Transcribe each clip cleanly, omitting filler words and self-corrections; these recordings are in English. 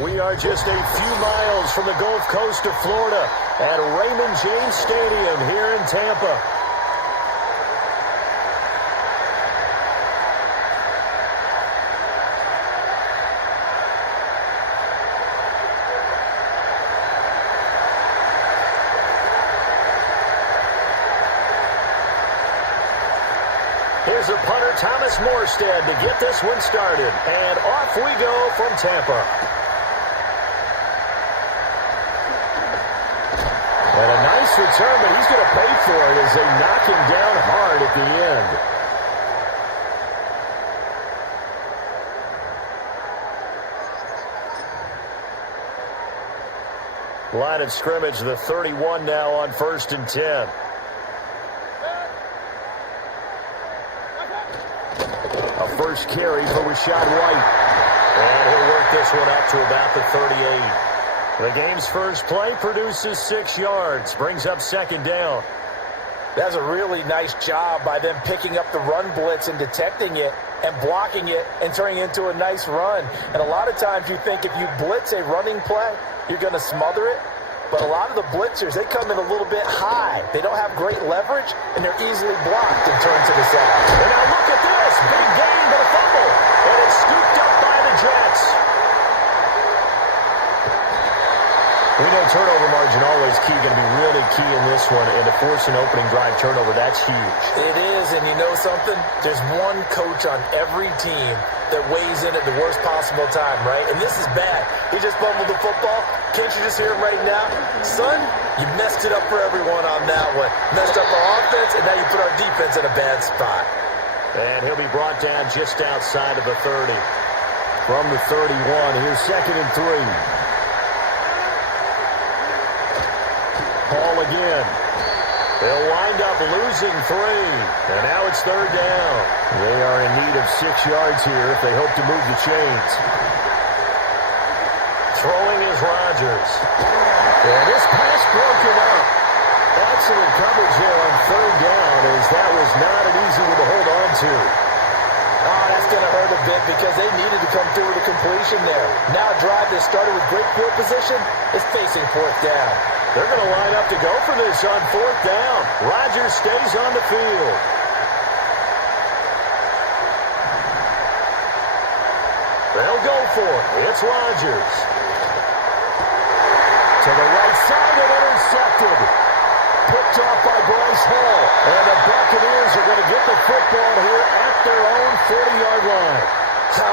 We are just a few miles from the Gulf Coast of Florida at Raymond James Stadium here in Tampa. Here's a punter, Thomas Morstead, to get this one started. And off we go from Tampa. And a nice return, but he's going to pay for it as they knock him down hard at the end. Line of scrimmage, the 31 now on 1st and 10. A first carry for Rachaad White. And he'll work this one up to about the 38. The game's first play produces 6 yards, brings up 2nd down. That's a really nice job by them picking up the run blitz and detecting it and blocking it and turning it into a nice run. And a lot of times you think if you blitz a running play, you're going to smother it. But a lot of the blitzers, they come in a little bit high. They don't have great leverage, and they're easily blocked and turned to the side. And now look at this. Big gain, but a fumble. And it's scooped up by the Jets. We know turnover margin always key, going to be really key in this one. And to force an opening drive turnover, that's huge. It is, and you know something? There's one coach on every team that weighs in at the worst possible time, right? And this is bad. He just fumbled the football. Can't you just hear him right now? Son, you messed it up for everyone on that one. Messed up our offense, and now you put our defense in a bad spot. And he'll be brought down just outside of the 30. From the 31, here's 2nd and 3. Ball again. They'll wind up losing 3. And now it's 3rd down. They are in need of 6 yards here if they hope to move the chains. Throwing is Rodgers. And this pass broken up. Excellent coverage here on 3rd down, as that was not an easy one to hold on to. Oh, that's going to hurt a bit because they needed to come through with a completion there. Now a drive that started with great field position is facing 4th down. They're going to line up to go for this on 4th down. Rodgers stays on the field. They'll go for it. It's Rodgers. To the right side and intercepted. Picked off by Bryce Hall. And the Buccaneers are going to get the football here at their own 40-yard line.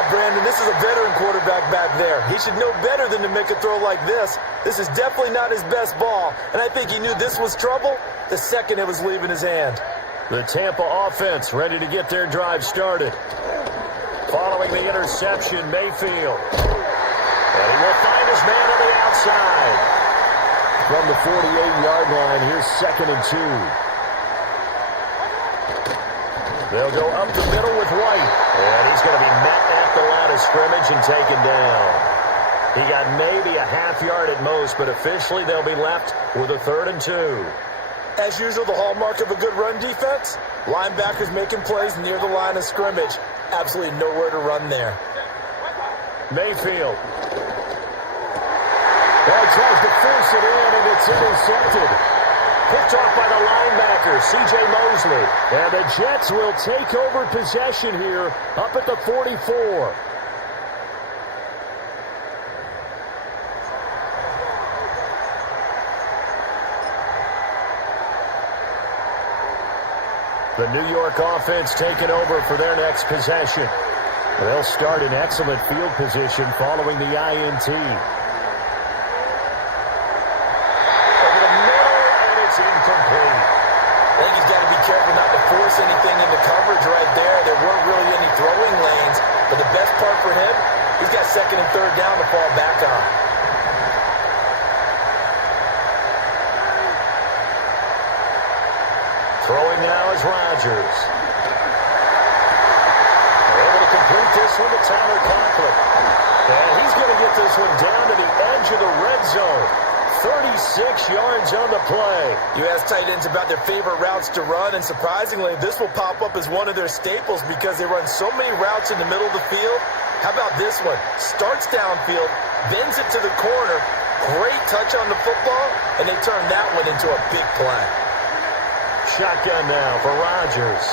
Brandon, this is a veteran quarterback back there. He should know better than to make a throw like this. This is definitely not his best ball. And I think he knew this was trouble the second it was leaving his hand. The Tampa offense ready to get their drive started. Following the interception, Mayfield. And he will find his man on the outside. From the 48-yard line, here's 2nd and 2. They'll go up the middle with White. And he's going to be met at the line of scrimmage and taken down. He got maybe a half yard at most, but officially they'll be left with a 3rd and 2. As usual, the hallmark of a good run defense, linebackers making plays near the line of scrimmage. Absolutely nowhere to run there. Mayfield. Well, he tries to force it in, and it's intercepted. Picked off by the linebacker, C.J. Mosley. And the Jets will take over possession here up at the 44. The New York offense taking over for their next possession. They'll start in excellent field position following the INT. Incomplete. I think he's got to be careful not to force anything into coverage right there. There weren't really any throwing lanes, but the best part for him, he's got 2nd and 3rd down to fall back on. Throwing now is Rodgers. Able to complete this one to Tyler Conklin. And he's going to get this one down to the edge of the red zone. 36 yards on the play. You ask tight ends about their favorite routes to run, and surprisingly, this will pop up as one of their staples because they run so many routes in the middle of the field. How about this one? Starts downfield, bends it to the corner. Great touch on the football, and they turn that one into a big play. Shotgun now for Rodgers.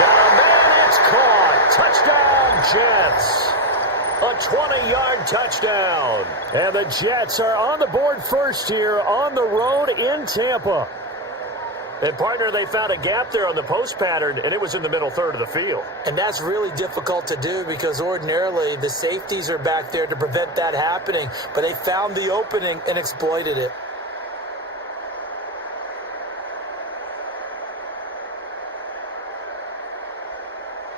Got a man, it's caught. Touchdown, Jets. A 20-yard touchdown. And the Jets are on the board first here on the road in Tampa. And, partner, they found a gap there on the post pattern, and it was in the middle third of the field. And that's really difficult to do because ordinarily the safeties are back there to prevent that happening. But they found the opening and exploited it.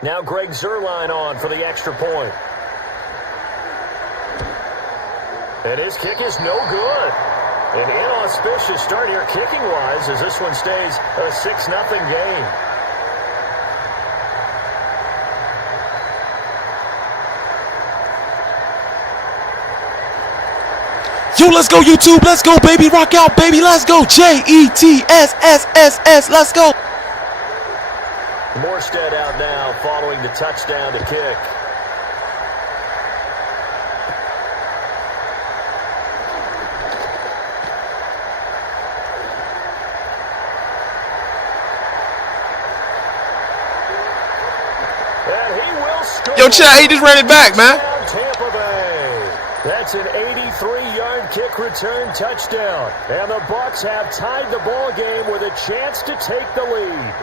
Now Greg Zuerlein on for the extra point. And his kick is no good. An inauspicious start here kicking-wise as this one stays a 6-0 game. Yo, let's go, YouTube. Let's go, baby. Rock out, baby. Let's go. JETSSSS. Let's go. Morstead out now following the touchdown to kick. Yo, Chad, he just ran it back, man. Tampa Bay. That's an 83-yard kick return touchdown. And the Bucs have tied the ball game with a chance to take the lead.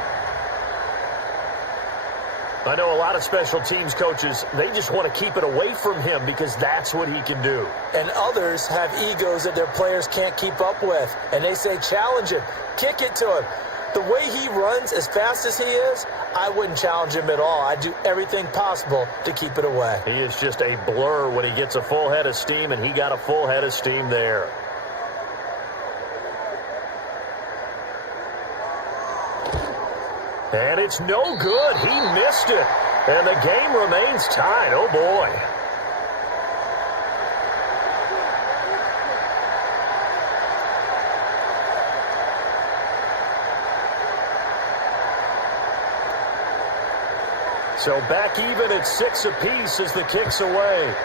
I know a lot of special teams coaches, they just want to keep it away from him because that's what he can do. And others have egos that their players can't keep up with. And they say, challenge him, kick it to him. The way he runs as fast as he is, I wouldn't challenge him at all. I'd do everything possible to keep it away. He is just a blur when he gets a full head of steam, and he got a full head of steam there. And it's no good. He missed it. And the game remains tied. Oh, boy. So back even at 6 apiece as the kick's away.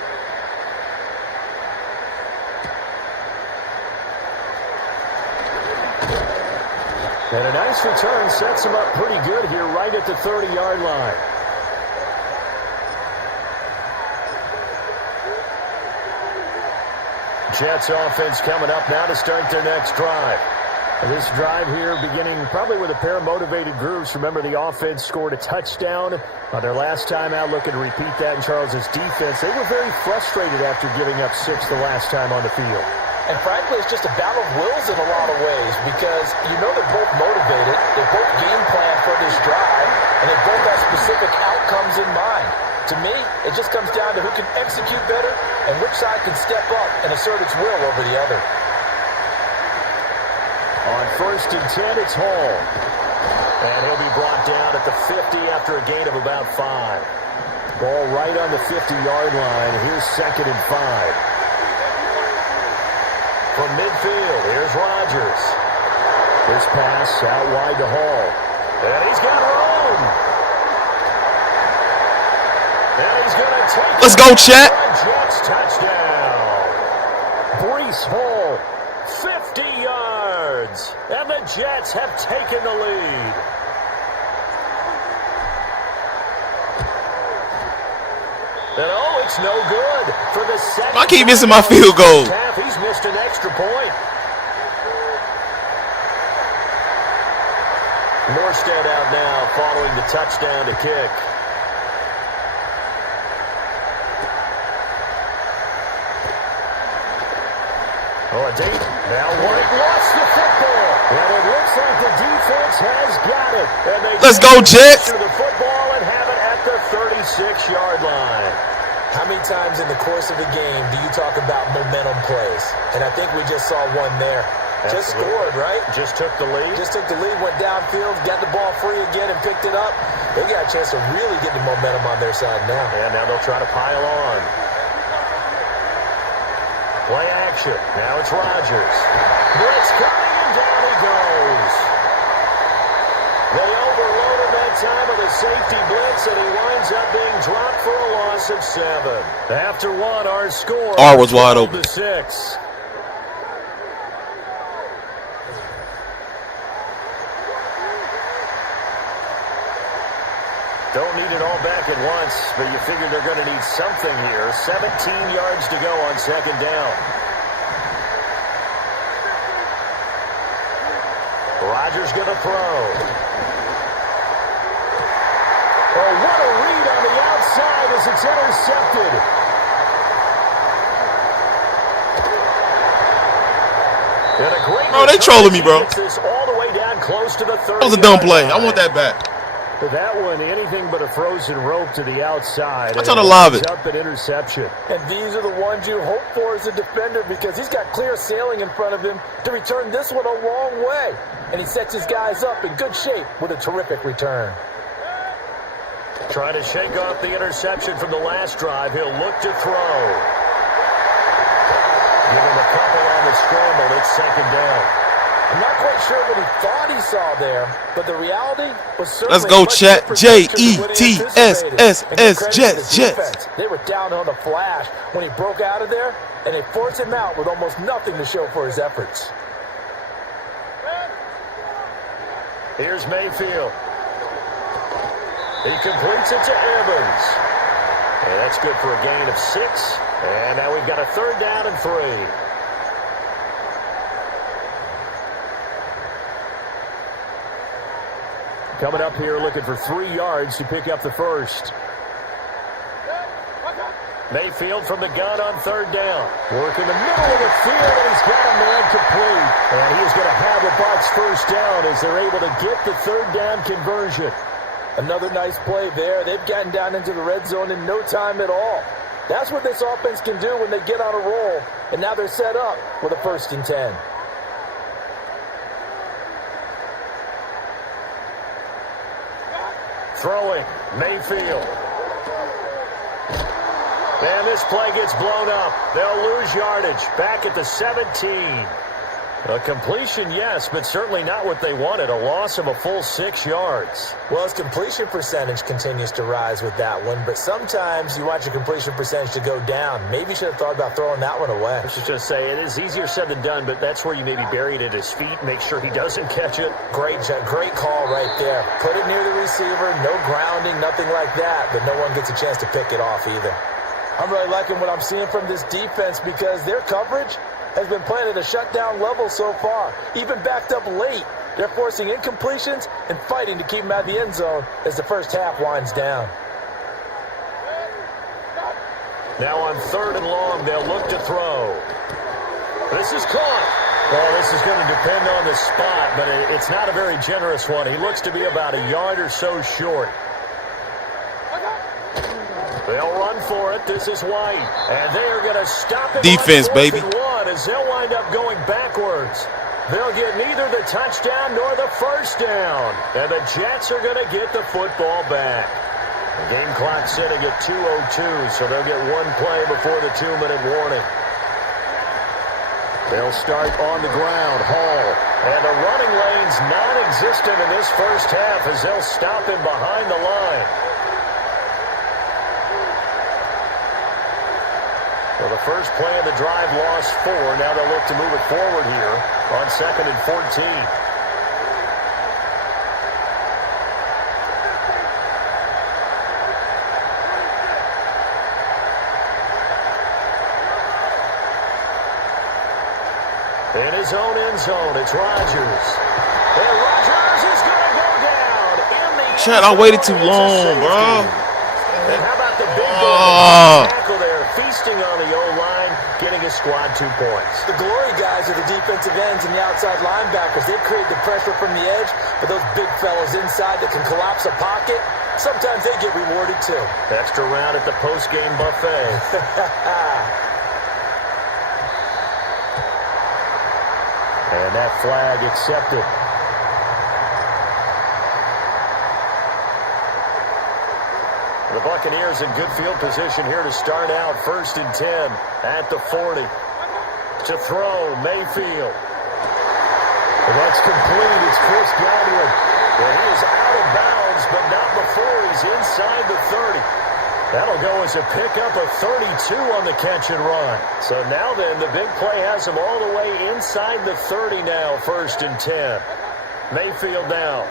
And a nice return sets him up pretty good here right at the 30-yard line. Jets offense coming up now to start their next drive. This drive here beginning probably with a pair of motivated groups. Remember, the offense scored a touchdown on their last time out. Looking to repeat that in Charles's defense. They were very frustrated after giving up 6 the last time on the field. And frankly, it's just a battle of wills in a lot of ways because you know they're both motivated. They both game plan for this drive, and they both have specific outcomes in mind. To me, it just comes down to who can execute better and which side can step up and assert its will over the other. On 1st and 10, it's Hall. And he'll be brought down at the 50 after a gain of about 5. Ball right on the 50-yard line. Here's 2nd and 5. From midfield, here's Rodgers. This pass out wide to Hall. And he's got room. And he's going to take it. Let's go, Chet. Jets touchdown. Breece Hall, 50 yards. And the Jets have taken the lead. And oh, it's no good for the second. I keep missing my field goal. He's missed an extra point. Morstead out now following the touchdown to kick. Oh, a deep. Now White lost the football. And it looks like the defense has got it. And they Let's go, Jets. to the football and have it at the 36-yard line. How many times in the course of a game do you talk about momentum plays? And I think we just saw one there. Just scored, right? Just took the lead. Just took the lead, went downfield, got the ball free again and picked it up. They got a chance to really get the momentum on their side now. And now they'll try to pile on. Play action. Now it's Rodgers. Blitz coming, and down he goes. They overloaded that time with a safety safety blitz, and he winds up being dropped for a loss of 7. After one, our score R was wide open. 12-6. Don't need it all back at once, but you figure they're going to need something here. 17 yards to go on second down. Rodgers going to throw. Oh, what a read on the outside as it's intercepted. And a great Bro, they trolling me, bro. This all the way down close to the 30. That was a dumb play. I want that back. That one, anything but a frozen rope to the outside. I tried to lob it. Up an interception. And these are the ones you hope for as a defender because he's got clear sailing in front of him to return this one a long way. And he sets his guys up in good shape with a terrific return. Trying to shake off the interception from the last drive. He'll look to throw. Give him a couple on the scramble. It's second down. I'm not quite sure what he thought he saw there, but the reality was certainly Let's go, much chat. different than what he anticipated. Jets. And give credit to the Jets. defense. They were down on the flash when he broke out of there, and they forced him out with almost nothing to show for his efforts. Here's Mayfield. He completes it to Evans. And that's good for a gain of 6. And now we've got a third down and 3. Coming up here looking for 3 yards to pick up the first. Mayfield from the gun on third down. Work in the middle of the field, and he's got a man complete. And he is going to have the Bucs first down as they're able to get the third down conversion. Another nice play there. They've gotten down into the red zone in no time at all. That's what this offense can do when they get on a roll. And now they're set up with a 1st and 10. Throwing, Mayfield. And this play gets blown up. They'll lose yardage. Back at the 17. A completion, yes, but certainly not what they wanted. A loss of a full 6 yards. Well, his completion percentage continues to rise with that one, but sometimes you want your completion percentage to go down. Maybe you should have thought about throwing that one away. I was just going to say, it is easier said than done, but that's where you maybe bury it at his feet, make sure he doesn't catch it. Great call right there. Put it near the receiver, no grounding, nothing like that, but no one gets a chance to pick it off either. I'm really liking what I'm seeing from this defense because their coverage has been playing at a shutdown level so far. Even backed up late, they're forcing incompletions and fighting to keep them out of the end zone as the first half winds down. Now on third and long, they'll look to throw. This is caught. Well, this is going to depend on the spot, but it's not a very generous one. He looks to be about a yard or so short. They'll run for it. This is White. And they are going to stop it. Defense, baby. As they'll wind up going backwards. They'll get neither the touchdown nor the first down. And the Jets are going to get the football back. The game clock sitting at 2:02, so they'll get one play before the 2-minute warning. They'll start on the ground. Hall. And the running lane's non-existent in this first half as they'll stop him behind the line. So the first play of the drive lost 4. Now they'll look to move it forward here on 2nd and 14. In his own end zone, it's Rodgers. And Rodgers is going to go down in the end Chat, I waited too long, bro. And how about the big tackle there, feasting on the O-line, getting his squad 2 points. The glory guys are the defensive ends and the outside linebackers. They create the pressure from the edge, but those big fellas inside that can collapse a pocket, sometimes they get rewarded too. Extra round at the post-game buffet. And that flag accepted. The Buccaneers in good field position here to start out 1st and 10 at the 40. To throw, Mayfield. And that's complete. It's Chris Godwin. And he is out of bounds does, but not before he's inside the 30. That'll go as a pickup of 32 on the catch and run. So now then, the big play has him all the way inside the 30 now, 1st and 10. Mayfield now.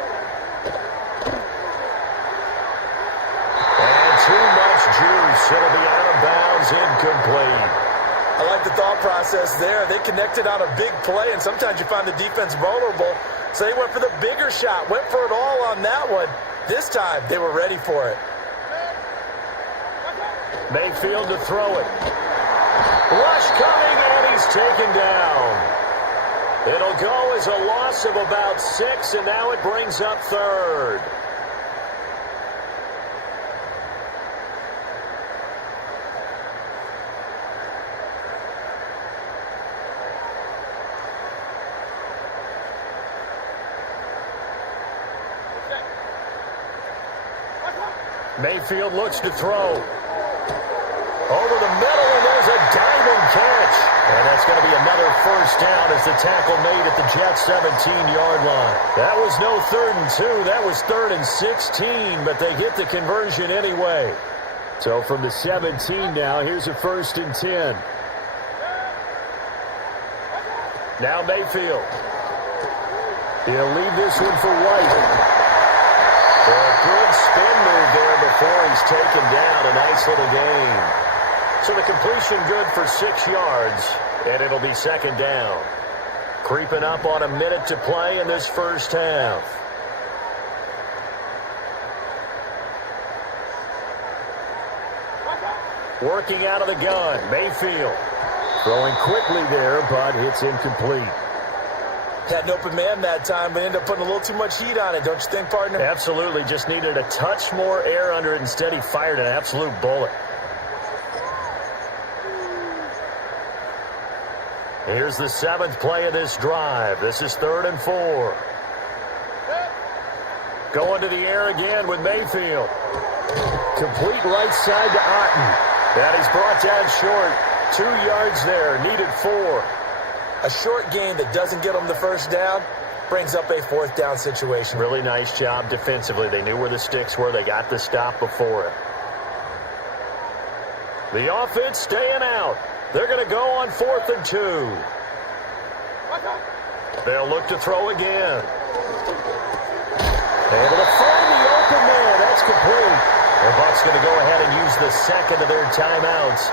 And too much juice. It'll be out of bounds, incomplete. I like the thought process there. They connected on a big play, and sometimes you find the defense vulnerable. So they went for the bigger shot, went for it all on that one. This time, they were ready for it. Mayfield to throw it. Rush coming, and he's taken down. It'll go as a loss of about 6, and now it brings up 3rd. Mayfield looks to throw. Over the middle, and there's a diving catch. And that's going to be another 1st down as the tackle made at the Jets' 17-yard line. That was no 3rd and 2. That was 3rd and 16, but they get the conversion anyway. So from the 17 now, here's a 1st and 10. Now Mayfield. He'll leave this one for White. A good spin move there before he's taken down. A nice little gain. So the completion good for 6 yards, and it'll be 2nd down. Creeping up on a minute to play in this 1st half. Working out of the gun, Mayfield. Throwing quickly there, but it's incomplete. Had an open man that time, but ended up putting a little too much heat on it, don't you think, partner? Absolutely. Just needed a touch more air under it. Instead, he fired an absolute bullet. Here's the 7th play of this drive. This is 3rd and 4. Going to the air again with Mayfield. Complete right side to Otten. And he's brought down short. 2 yards there. Needed 4. A short gain that doesn't get them the 1st down brings up a 4th down situation. Really nice job defensively. They knew where the sticks were. They got the stop before it. The offense staying out. They're going to go on 4th and 2. They'll look to throw again. Able to find the open man. That's complete. The Bucs going to go ahead and use the 2nd of their timeouts,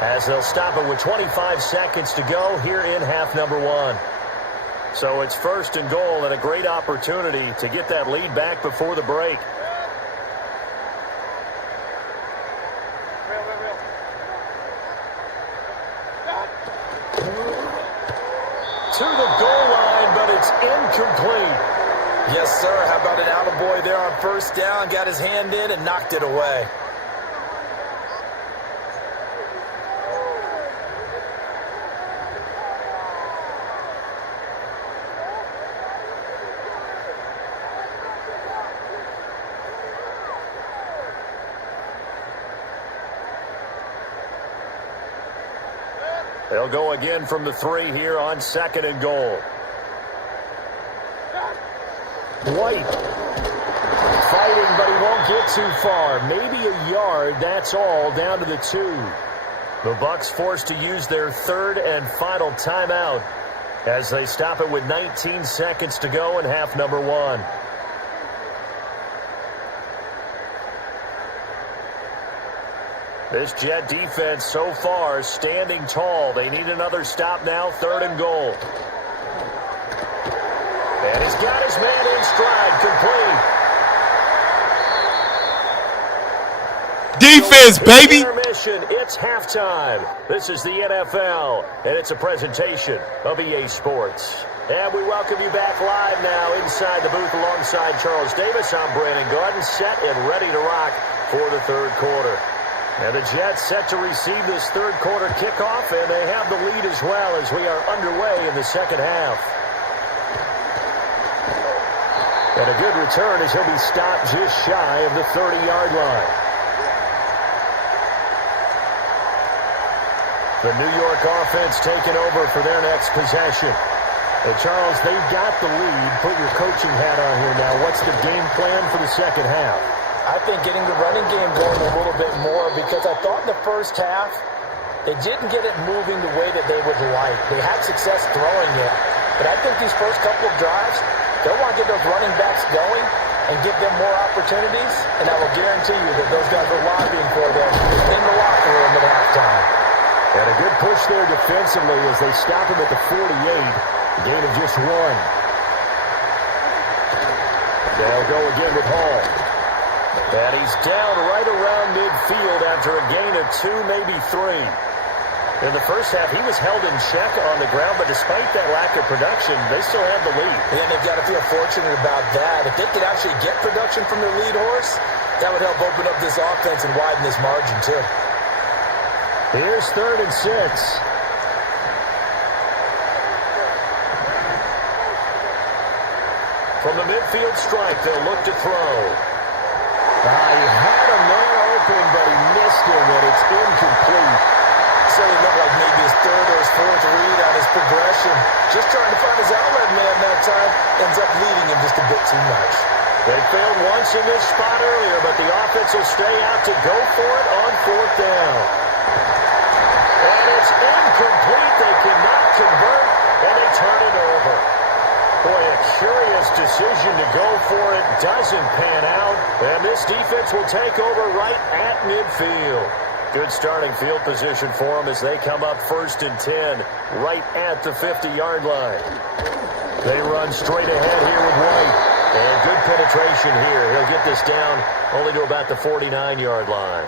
as they'll stop it with 25 seconds to go here in half number 1. So it's 1st and goal, and a great opportunity to get that lead back before the break. To the goal line, but it's incomplete. Yes, sir. How about an attaboy there on 1st down? Got his hand in and knocked it away. They'll go again from the 3 here on 2nd and goal. White fighting, but he won't get too far. Maybe a yard, that's all, down to the 2. The Bucs forced to use their 3rd and final timeout as they stop it with 19 seconds to go in half number 1. This Jet defense so far standing tall. They need another stop now, 3rd and goal. And he's got his man in stride, complete. Defense, baby! Intermission, it's halftime. This is the NFL, and it's a presentation of EA Sports. And we welcome you back live now inside the booth alongside Charles Davis. I'm Brandon Gordon, set and ready to rock for the 3rd quarter. And the Jets set to receive this 3rd quarter kickoff, and they have the lead as well as we are underway in the 2nd half. And a good return as he'll be stopped just shy of the 30-yard line. The New York offense taking over for their next possession. And Charles, they've got the lead. Put your coaching hat on here now. What's the game plan for the second half? I think getting the running game going a little bit more, because I thought in the first half they didn't get it moving the way that they would like. They had success throwing it, but I think these first couple of drives, they'll want to get those running backs going and give them more opportunities, and I will guarantee you that those guys are lobbying for them in the locker room at halftime. And a good push there defensively as they stop him at the 48. A gain of just 1. They'll go again with Hall. And he's down right around midfield after a gain of 2, maybe 3. In the first half, he was held in check on the ground, but despite that lack of production, they still have the lead. And they've got to feel fortunate about that. If they could actually get production from their lead horse, that would help open up this offense and widen this margin, too. Here's 3rd and 6. From the midfield strike, they'll look to throw. He had a man open, but he missed him, and it's incomplete. So it looked like maybe his 3rd or his 4th read on his progression. Just trying to find his outlet man that time. Ends up leading him just a bit too much. They failed once in this spot earlier, but the offense will stay out to go for it on 4th down. And it's incomplete. They cannot convert, and they turn it over. Boy, a curious decision to go for it. Doesn't pan out, and this defense will take over right at midfield. Good starting field position for them as they come up 1st and 10, right at the 50-yard line. They run straight ahead here with White. And good penetration here. He'll get this down only to about the 49-yard line.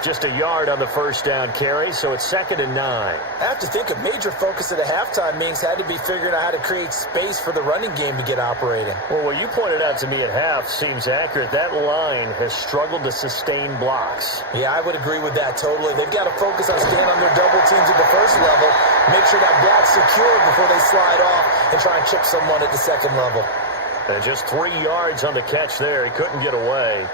Just a yard on the first down carry, so it's 2nd and 9. I have to think a major focus at the halftime means had to be figuring out how to create space for the running game to get operating. Well, what you pointed out to me at half seems accurate. That line has struggled to sustain blocks. Yeah, I would agree with that totally. They've got to focus on staying on their double teams at the first level, make sure that block's secured before they slide off and try and chip someone at the second level. And just 3 yards on the catch there. He couldn't get away.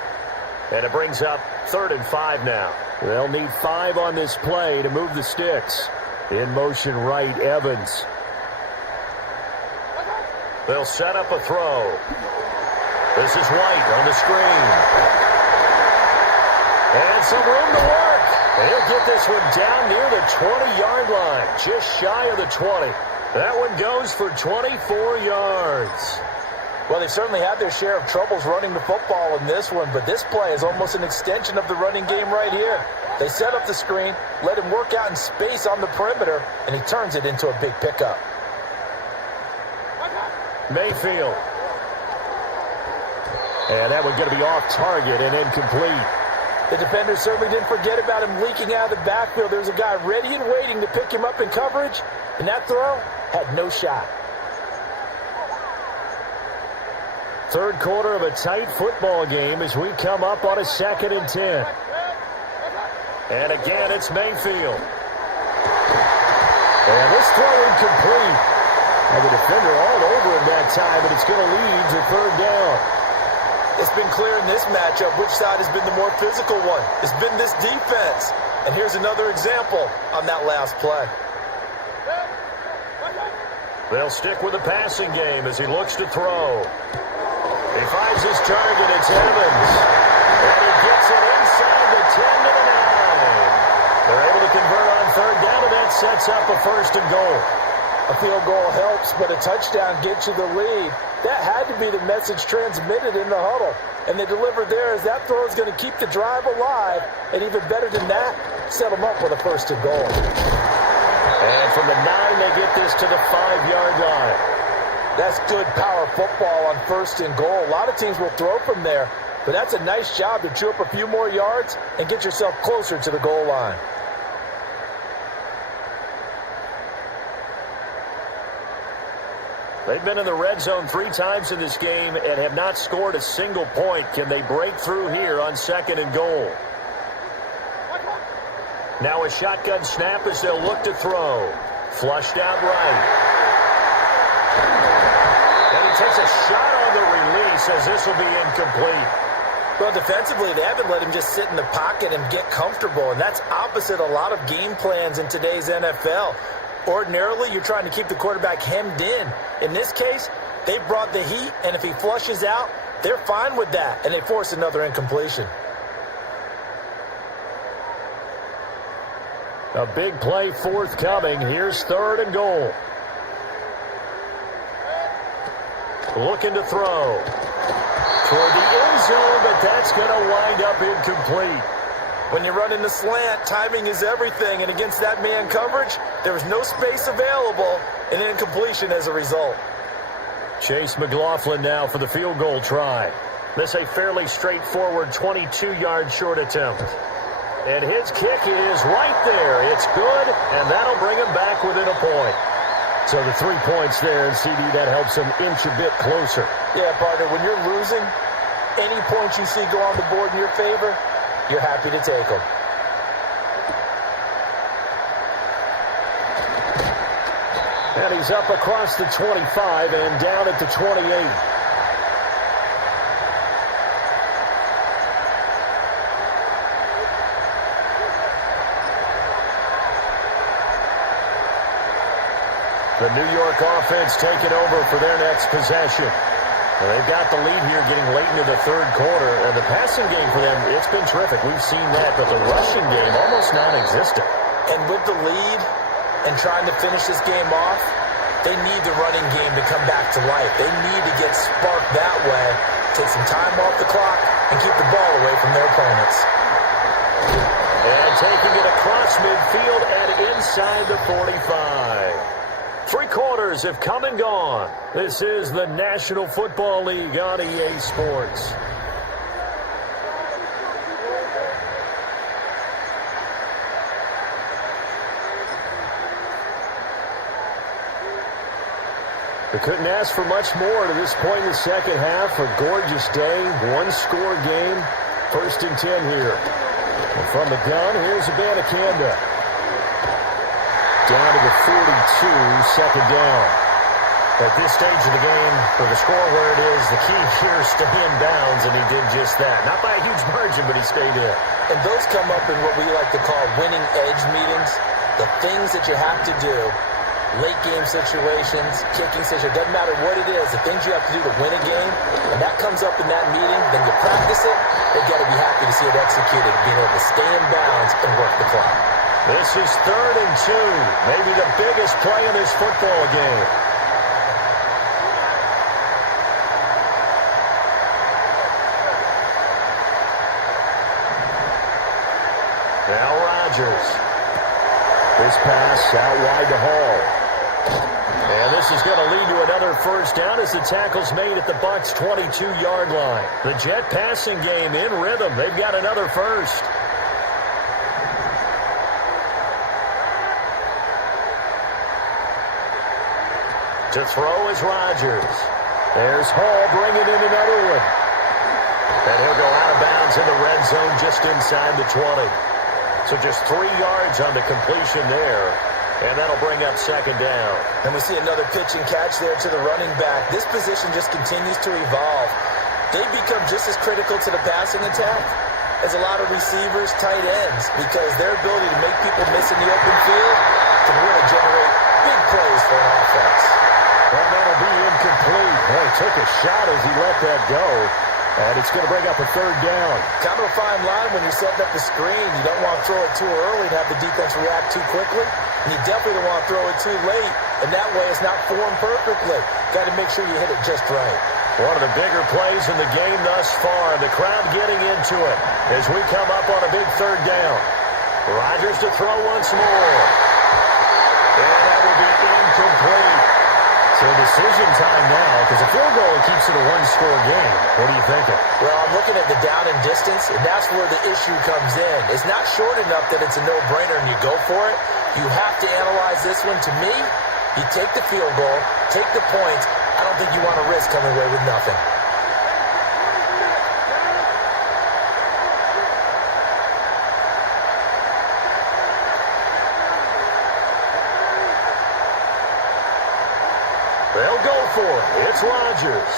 And it brings up 3rd and 5 now. They'll need 5 on this play to move the sticks. In motion right, Evans. They'll set up a throw. This is White on the screen. And some room to work. He'll get this one down near the 20-yard line. Just shy of the 20. That one goes for 24 yards. Well, they've certainly had their share of troubles running the football in this one, but this play is almost an extension of the running game right here. They set up the screen, let him work out in space on the perimeter, and he turns it into a big pickup. Mayfield. And that one going to be off target and incomplete. The defender certainly didn't forget about him leaking out of the backfield. There's a guy ready and waiting to pick him up in coverage, and that throw had no shot. Third quarter of a tight football game as we come up on a 2nd and 10. And again, it's Mayfield. And this throw incomplete. And the defender all over him that time, but it's going to lead to 3rd down. It's been clear in this matchup which side has been the more physical one. It's been this defense. And here's another example on that last play. They'll stick with the passing game as he looks to throw. He finds his target. It's Evans. And he gets it inside the 10 to the 9. They're able to convert on 3rd down, and that sets up a 1st and goal. A field goal helps, but a touchdown gets you the lead. That had to be the message transmitted in the huddle. And they delivered there as that throw is going to keep the drive alive. And even better than that, set them up with a 1st and goal. And from the 9, they get this to the 5-yard line. That's good power football on 1st and goal. A lot of teams will throw from there, but that's a nice job to chew up a few more yards and get yourself closer to the goal line. They've been in the red zone 3 times in this game and have not scored a single point. Can they break through here on 2nd and goal? Now a shotgun snap as they'll look to throw. Flushed out right. And he takes a shot on the release as this will be incomplete. Well, defensively, they haven't let him just sit in the pocket and get comfortable, and that's opposite a lot of game plans in today's NFL. Ordinarily, you're trying to keep the quarterback hemmed in. In this case, they brought the heat, and if he flushes out, they're fine with that, and they force another incompletion. A big play forthcoming. Here's 3rd and goal. Looking to throw. Toward the end zone, but that's going to wind up incomplete. When you're running the slant, timing is everything, and against that man coverage, there was no space available, and incompletion as a result. Chase McLaughlin now for the field goal try. This a fairly straightforward 22-yard short attempt. And his kick is right there. It's good, and that'll bring him back within a point. So the 3 points there, and CD, that helps him inch a bit closer. Yeah, partner, when you're losing, any points you see go on the board in your favor, you're happy to take them. And he's up across the 25 and down at the 28. The New York offense taking over for their next possession. Well, they've got the lead here getting late into the 3rd quarter. And the passing game for them, it's been terrific. We've seen that, but the rushing game almost non-existent. And with the lead and trying to finish this game off, they need the running game to come back to life. They need to get sparked that way, take some time off the clock, and keep the ball away from their opponents. And taking it across midfield and inside the 45. 3 quarters have come and gone. This is the National Football League on EA Sports. We couldn't ask for much more to this point in the second half. A gorgeous day, 1-score game. 1st and 10 here. And from the gun, here's Abanikanda. Down to the 42, 2nd down. At this stage of the game, for the score where it is, the key here is stay in bounds, and he did just that. Not by a huge margin, but he stayed in. And those come up in what we like to call winning edge meetings. The things that you have to do, late game situations, kicking situations, doesn't matter what it is, the things you have to do to win a game, and that comes up in that meeting, then you practice it, they've got to be happy to see it executed, being able to stay in bounds and work the clock. This is 3rd and 2, maybe the biggest play in this football game. Now Rodgers. This pass out wide to Hall. And this is going to lead to another 1st down as the tackle's made at the Bucs' 22-yard line. The Jet passing game in rhythm. They've got another 1st. To throw is Rodgers. There's Hall bringing in another one. And he'll go out of bounds in the red zone just inside the 20. So just 3 yards on the completion there. And that'll bring up 2nd down. And we see another pitch and catch there to the running back. This position just continues to evolve. They become just as critical to the passing attack as a lot of receivers, tight ends, because their ability to make people miss in the open field can really generate big plays for an offense. And that'll be incomplete. Well, he took a shot as he let that go. And it's going to bring up a 3rd down. Kind of a fine line when you're setting up the screen. You don't want to throw it too early and have the defense react too quickly. And you definitely don't want to throw it too late. And that way it's not formed perfectly. Got to make sure you hit it just right. One of the bigger plays in the game thus far. The crowd getting into it as we come up on a big 3rd down. Rodgers to throw once more. And that will be incomplete. So decision time now, because a field goal keeps it a 1-score game. What are you thinking? Well, I'm looking at the down and distance, and that's where the issue comes in. It's not short enough that it's a no-brainer and you go for it. You have to analyze this one. To me, you take the field goal, take the points. I don't think you want to risk coming away with nothing. They'll go for it. It's Rodgers.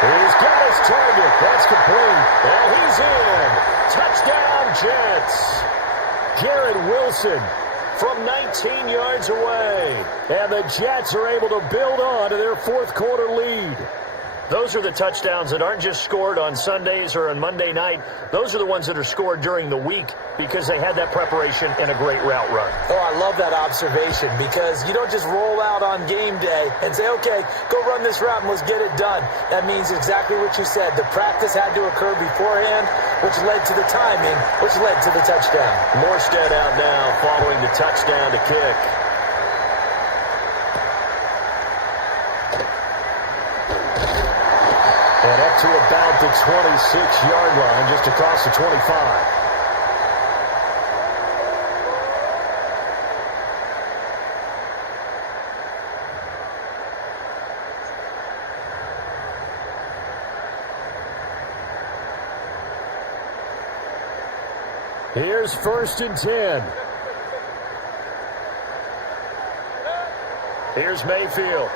He's got his target. That's complete. And he's in. Touchdown, Jets. Garrett Wilson from 19 yards away. And the Jets are able to build on to their fourth quarter lead. Those are the touchdowns that aren't just scored on Sundays or on Monday night. Those are the ones that are scored during the week because they had that preparation and a great route run. Oh, I love that observation because you don't just roll out on game day and say, okay, go run this route and let's get it done. That means exactly what you said. The practice had to occur beforehand, which led to the timing, which led to the touchdown. Morstead out now following the touchdown to kick. And up to about the 26-yard line, just across the 25. Here's 1st and 10. Here's Mayfield.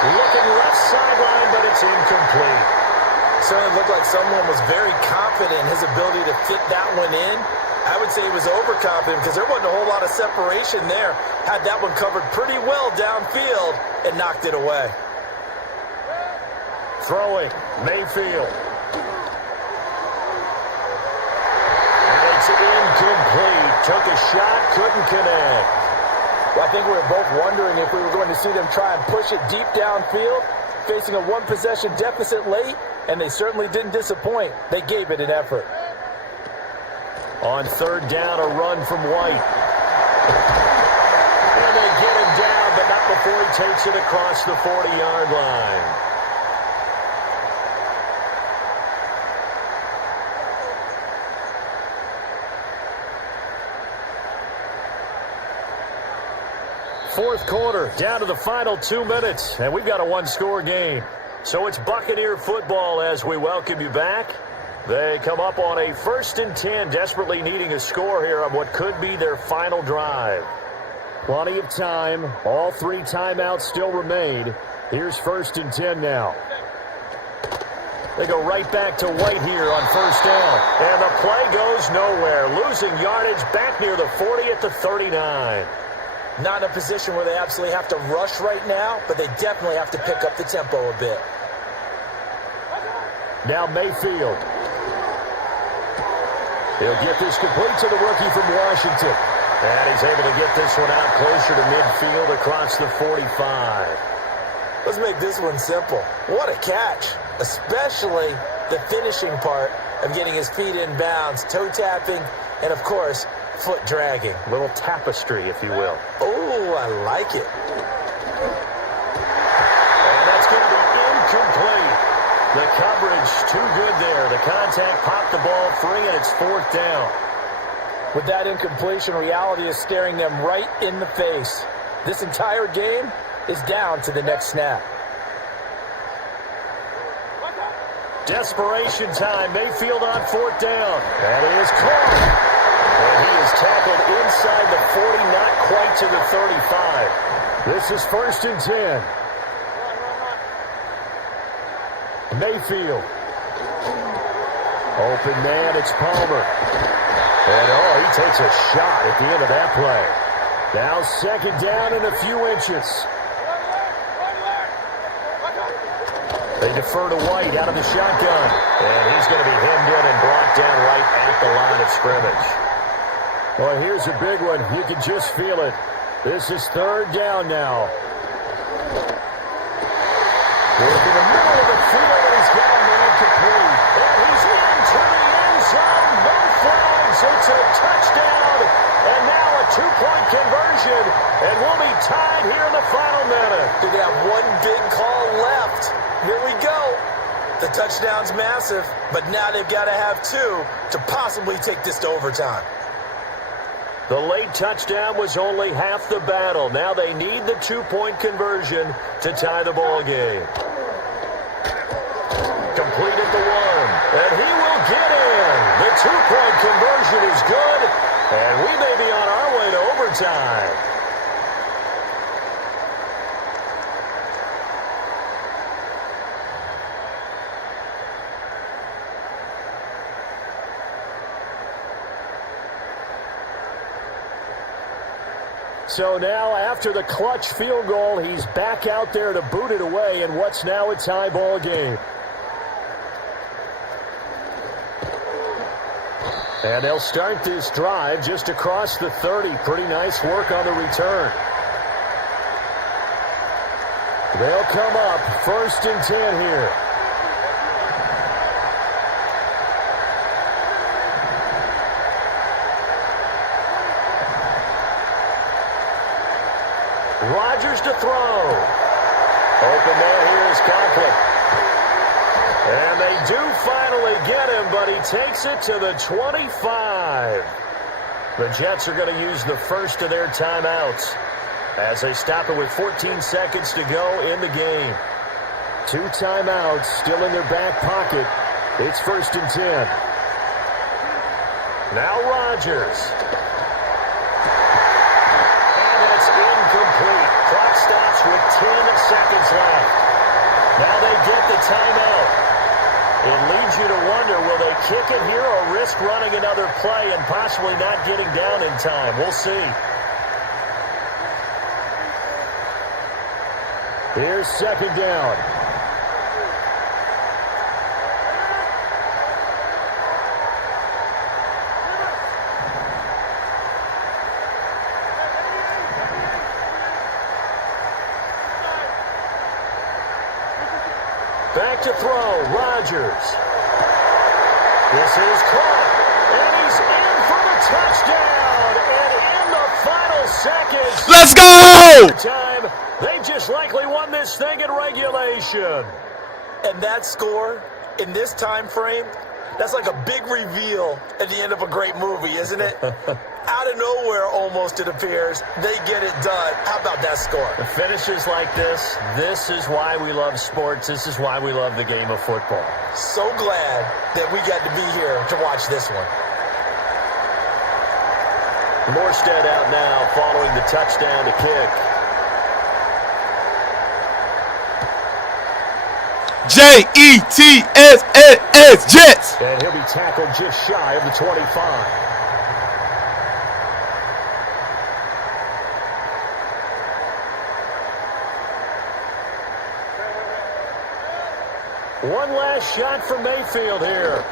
Looking left sideline, but it's incomplete. Certainly looked like someone was very confident in his ability to fit that one in. I would say he was overconfident because there wasn't a whole lot of separation there. Had that one covered pretty well downfield and knocked it away. Throwing, Mayfield. And it's incomplete. Took a shot, couldn't connect. Well, I think we were both wondering if we were going to see them try and push it deep downfield, facing a one-possession deficit late, and they certainly didn't disappoint. They gave it an effort. On 3rd down, a run from White. And they get him down, but not before he takes it across the 40-yard line. Fourth quarter, down to the final 2 minutes, and we've got a one-score game. So it's Buccaneer football as we welcome you back. They come up on a 1st and 10, desperately needing a score here on what could be their final drive. Plenty of time. All 3 timeouts still remain. Here's 1st and 10 now. They go right back to White here on 1st down. And the play goes nowhere. Losing yardage back near the 40 at the 39. Not in a position where they absolutely have to rush right now, but they definitely have to pick up the tempo a bit. Now Mayfield. He'll get this complete to the rookie from Washington. And he's able to get this one out closer to midfield across the 45. Let's make this one simple. What a catch, especially the finishing part of getting his feet in bounds, toe tapping, and of course, foot dragging. A little tapestry, if you will. Oh, I like it. And that's going to be incomplete. The coverage too good there. The contact popped the ball free, and it's 4th down. With that incompletion, reality is staring them right in the face. This entire game is down to the next snap. Desperation time. Mayfield on 4th down. And it is caught. And he is tackled inside the 40, not quite to the 35. This is 1st and 10. Mayfield. Open man, it's Palmer. And he takes a shot at the end of that play. Now 2nd down and a few inches. They defer to White out of the shotgun. And he's going to be hemmed in and brought down right at the line of scrimmage. Well, here's a big one. You can just feel it. This is 3rd down now. Work in the middle of the field, and he's down the incomplete. And he's into the end zone. No flags. It's a touchdown. And now a 2-point conversion. And we'll be tied here in the final minute. They have one big call left. Here we go. The touchdown's massive, but now they've got to have 2 to possibly take this to overtime. The late touchdown was only half the battle. Now they need the 2-point conversion to tie the ball game. Completed the 1, and he will get in. The 2-point conversion is good, and we may be on our way to overtime. So now, after the clutch field goal, he's back out there to boot it away in what's now a tie ball game. And they'll start this drive just across the 30. Pretty nice work on the return. They'll come up 1st and 10 here. Rodgers to throw. Open there, here is Conklin. And they do finally get him, but he takes it to the 25. The Jets are going to use the first of their timeouts as they stop it with 14 seconds to go in the game. 2 timeouts still in their back pocket. It's 1st and 10. Now Rodgers. Incomplete. Clock stops with 10 seconds left. Now they get the timeout. It leads you to wonder, will they kick it here or risk running another play and possibly not getting down in time? We'll see. Here's 2nd down. Back to throw, Rodgers. This is caught, and he's in for the touchdown. And in the final seconds, Let's go! Time, they just likely won this thing in regulation. And that score in this time frame, that's like a big reveal at the end of a great movie, isn't it? Out of nowhere, almost, it appears, they get it done. How about that score? The finishes like this is why we love sports. This is why we love the game of football. So glad that we got to be here to watch this one. Morstead out now following the touchdown to kick. Jets, Jets. And he'll be tackled just shy of the 25. One last shot from Mayfield here.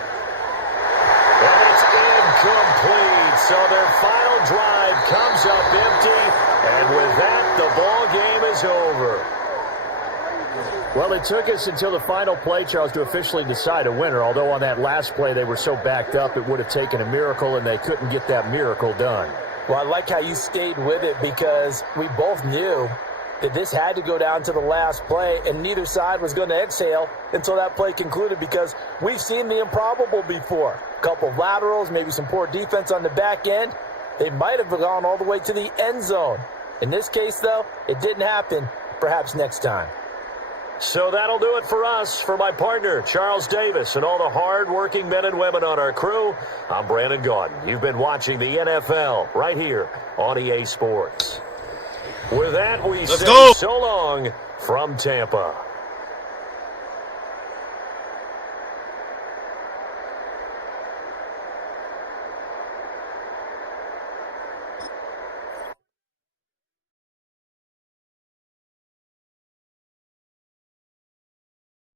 And it's incomplete. So their final drive comes up empty. And with that, the ball game is over. Well, it took us until the final play, Charles, to officially decide a winner. Although on that last play they were so backed up, it would have taken a miracle, and they couldn't get that miracle done. Well, I like how you stayed with it because we both knew that this had to go down to the last play, and neither side was going to exhale until that play concluded because we've seen the improbable before. A couple of laterals, maybe some poor defense on the back end. They might have gone all the way to the end zone. In this case, though, it didn't happen. Perhaps next time. So that'll do it for us. For my partner, Charles Davis, and all the hard-working men and women on our crew, I'm Brandon Gaudin. You've been watching the NFL right here on EA Sports. With that, we say so long from Tampa.